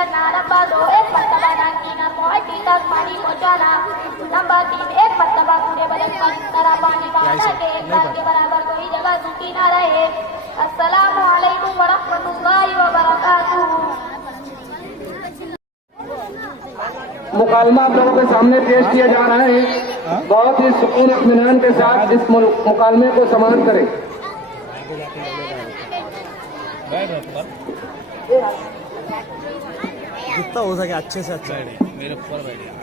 करना। नंबर 2, एक मरतबा नाकीना पहुंची तक पानी पहुंचाना। नंबर 3, एक मरतबा पूरे बदन पर इस तरह पानी बहाना के एक बार के बराबर कोई जगह सूखी ना रहे। अस्सलामु अलैकुम व रहमतुल्लाहि व बरकातुहू। मुकालमा आप लोगों के सामने पेश किया जा रहा है। बहुत ही सुकून इत्मीनान के साथ इस मुकालमे को समाप्त करें। जितना हो सके अच्छे से अच्छा मेरे ऊपर बैठ भैया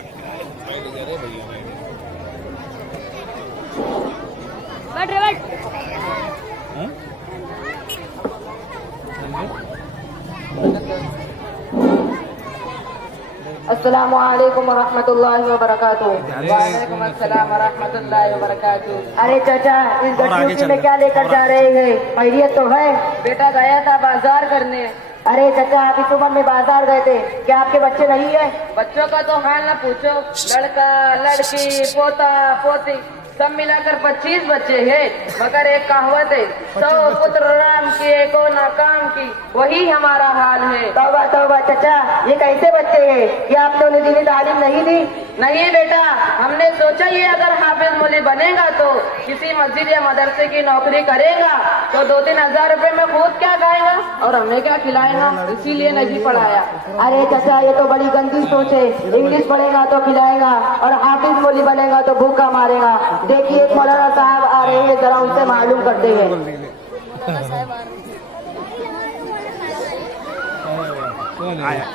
अस्सलामु अलैकुम व रहमतुल्लाहि व बरकातुहू। वालेकुम अस्सलाम व रहमतुल्लाहि व बरकातुहू। अरे चाचा, इस गठरी में क्या लेकर जा रहे हैं? खैरियत तो है? बेटा गया था बाजार करने। अरे चाचा, अभी सुबह में बाजार गए थे, क्या आपके बच्चे नहीं है? बच्चों का तो हाल ना पूछो, लड़का लड़की पोता पोती सब मिलाकर 25 बच्चे हैं। मगर एक कहावत है, 100 पुत्र राम की एको नाकाम की, वही हमारा हाल है। तौबा तौबा चाचा, ये कैसे बच्चे हैं? क्या आपने उन्हें दीनी तालीम नहीं दी? नहीं बेटा, हमने सोचा ये अगर हाफिज मौलवी बनेगा तो किसी मस्जिद या मदरसे की नौकरी करेगा तो 2-3 हजार रुपए में खुद क्या खाएगा और हमें क्या खिलाएगा, इसीलिए नहीं पढ़ाया। अरे चाचा, ये तो बड़ी गंदी सोच है। इंग्लिश पढ़ेगा तो खिलाएगा और हाफिज मौलवी बनेगा तो भूखा मारेगा। देखिए मौलाना साहब आ रहे हैं, जरा उनसे मालूम करते हैं।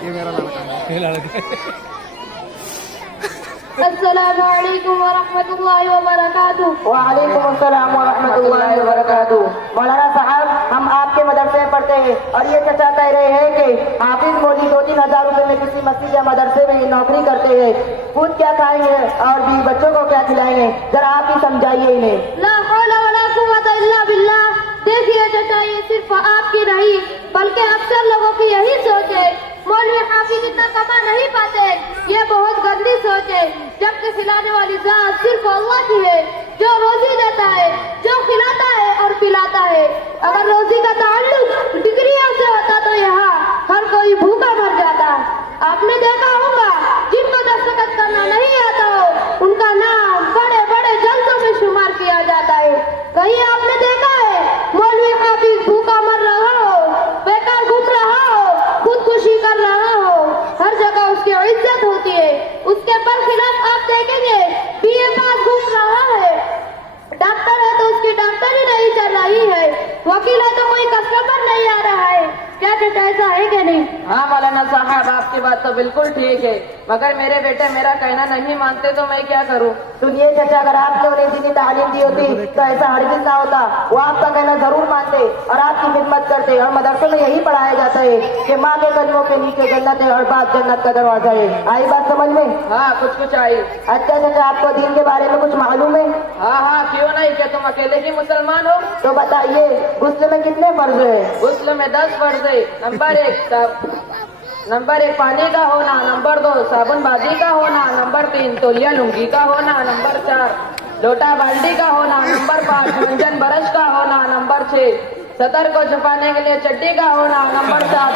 ये मेरा लड़का अस्सलामु अलैकुम व रहमतुल्लाहि व बरकातुहू। वालेकुम अस्सलाम व रहमतुल्लाहि व बरकातुहू। मौलाना साहब, हम आपके मदरसे में पढ़ते हैं और ये चाचा कह रहे हैं कि हाफिज मौलवी 2-3 हजार रुपए में किसी मस्जिद या मदरसे में नौकरी करते हैं, खुद क्या खाएंगे और भी बच्चों को क्या खिलाएंगे? जरा आप ही समझाइए इन्हें। ला हौला वला कुव्वता इल्ला बिल्लाह। देखिए चाचा, ये सिर्फ आपकी नहीं बल्कि अक्सर लोगों की यही सोच है। मौलवी हाफिज इतना कमा नहीं पाते, ये बहुत गंदी सोच है। जबकि खिलाने वाली जात सिर्फ अल्लाह की है, जो रोजी देता है, जो खिलाता है और पिलाता है। अगर रोजी का ताल्लुक डिग्रियों से होता तो यहाँ हर कोई भूखा मर जाता। आपने देखा होगा, जिनको दस्तखत करना नहीं आता हो उनका नाम बड़े बड़े जलसों में शुमार किया जाता है। कहीं आपने देखा है मौलवी हाफिज भूखा मर रहा हो, बेकार घूम रहा हो, खुदकुशी कर रहा हो? हर जगह उसकी इज्जत होती है। उसके बरखिलाफ आप देखेंगे बीए पास घूम रहा है, डॉक्टर है तो उसकी डॉक्टरी नहीं चल रही है, वकील है तो कोई कस्टमर नहीं आ रहा है। क्या कहता है, ऐसा है कि नहीं? हाँ मौलाना साहब, आपकी बात तो बिल्कुल ठीक है, मगर मेरे बेटे मेरा कहना नहीं मानते तो मैं क्या करूँ? सुनिए चाचा, अगर आपने उन्हें दीनी तालीम दी होती तो ऐसा हरगिज ना होता। वो आपका कहना जरूर मानते और आपकी खिदमत करते। और मदरसे में यही पढ़ाया जाता है कि माँ के कदमों के नीचे जन्नत है और बाप जन्नत का दरवाजा है। आई बात समझ में? हाँ, कुछ आई। अच्छा चाचा, आपको दीन के बारे में कुछ मालूम है? हाँ हाँ, क्यों नहीं, क्या तुम अकेले ही मुसलमान हो? तो बताइए, गुस्ल में कितने फर्ज है? गुस्ल में 10 फर्ज है। नंबर 1 पानी का होना, नंबर 2 साबुनबाजी का होना, नंबर 3 तौलिया लुंगी का होना, नंबर 4 लोटा बाल्टी का होना, नंबर 5 मंजन ब्रश का होना, नंबर 6 सतर को छुपाने के लिए चड्डी का होना, नंबर 7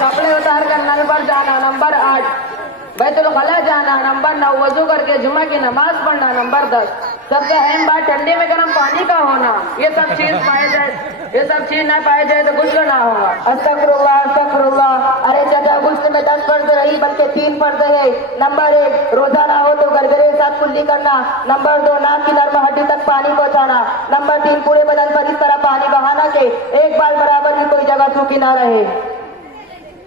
कपड़े उतार कर नल पर जाना, नंबर 8 बैतुल खला जाना, नंबर 9 वजू करके जुमा की नमाज पढ़ना, नंबर 10 सबसे अहम बात ठंडी में गर्म पानी का होना। ये सब चीज ना पाए जाए तो गुस्ल ना होगा। अस्तगफिरुल्लाह अस्तगफिरुल्लाह। अरे चाचा, गुस्ल में 10 फर्ज नहीं बल्कि 3 फर्ज है। नंबर 1 रोजा ना हो तो गरगरे के साथ कुल्ली करना। नंबर 2 नाक की नर्म हड्डी तक पानी पहुंचाना। नंबर 3 पूरे बदन पर इस तरह पानी बहाना के एक बार बराबर भी कोई जगह सूखी ना रहे।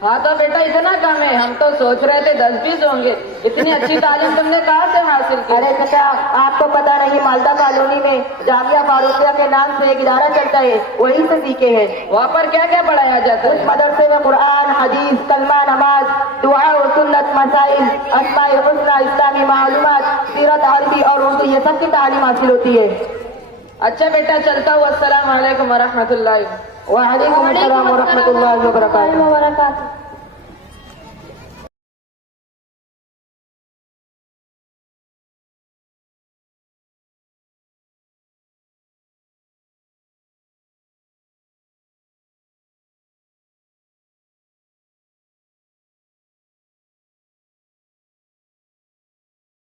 हाँ तो बेटा, इतना कम है, हम तो सोच रहे थे 10-20 होंगे। इतनी अच्छी तालीम तुमने कहाँ से हासिल की? अरे चाचा, आपको पता नहीं, मालदा कॉलोनी में जामिया फारूकिया के नाम से एक इदारा चलता है, वहीं से सीखे हैं। वहाँ पर क्या क्या पढ़ाया जाता है? उस मदरसे में कुरान, हदीस, कलमा, नमाज, दुआ और सुन्नत, मसाइल, अस्माए हुस्ना, इस्लामी मालूमात, सीरत, अरबी और उर्दू, ये सब की तालीम हासिल होती है। अच्छा बेटा, चलता हूँ। अस्सलाम वालेकुम व रहमतुल्लाहि। वालेकुम अस्सलाम व रहमतुल्लाहि व बरकातुहू।